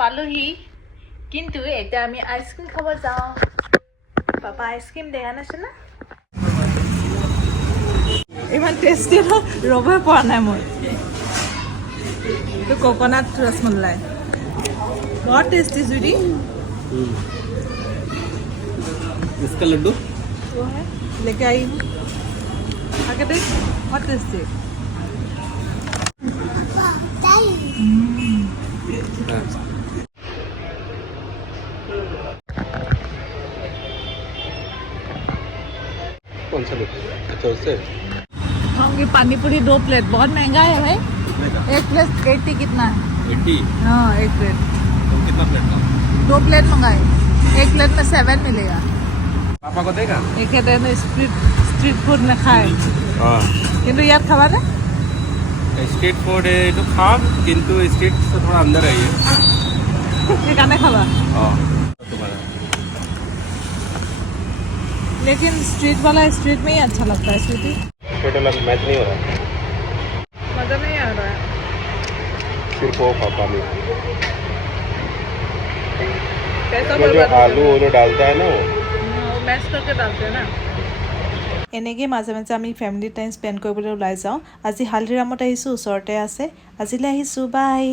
পালোহি কিন্তু এটা আমি আইসক্রিম খাব যাওঁ পাপা আইসক্রিম দেখা নাছে না ইমান টেষ্টি ৰ'বই পৰা নাই মই এইটো কোকোনাট ৰসমলাই बहुत टेस्टी जुड़ी इसका लड्डू वो है लेके आई हूँ आके देख बहुत टेस्टी कौन सा लड्डू अच्छा उससे हाँ ये पानी पूरी 2 प्लेट बहुत महंगा है भाई 1 प्लेट 80 कितना है 80 हाँ 1 प्लेट तो कितना प्लेट का 2 प्लेट मंगाए 1 प्लेट में 7 मिलेगा पापा को देगा एक कहते हैं स्ट्रीट फूड में खाए हाँ किंतु याद खावा ना स्ट्रीट फूड है तो खा किंतु स्ट्रीट से थोड़ा अंदर है ये खाने खावा हाँ तुम्हारा लेकिन स्ट्रीट वाला स्ट्रीट में ही अच्छा लगता है स्वीटी छोटा लग मैच नहीं हो रहा मजा नहीं आ रहा है सिर्फ वो पापा में कैसा जो आलू वालू डालता है ना वो मैश करके डालते हैं ना এনেকৈ মাজে মাজে আমি ফেমিলি টাইম স্পেণ্ড কৰিবলৈ ওলাই যাওঁ আজি হালদিৰামত আহিছোঁ ওচৰতে আছে আজিলৈ আহিছোঁ বাই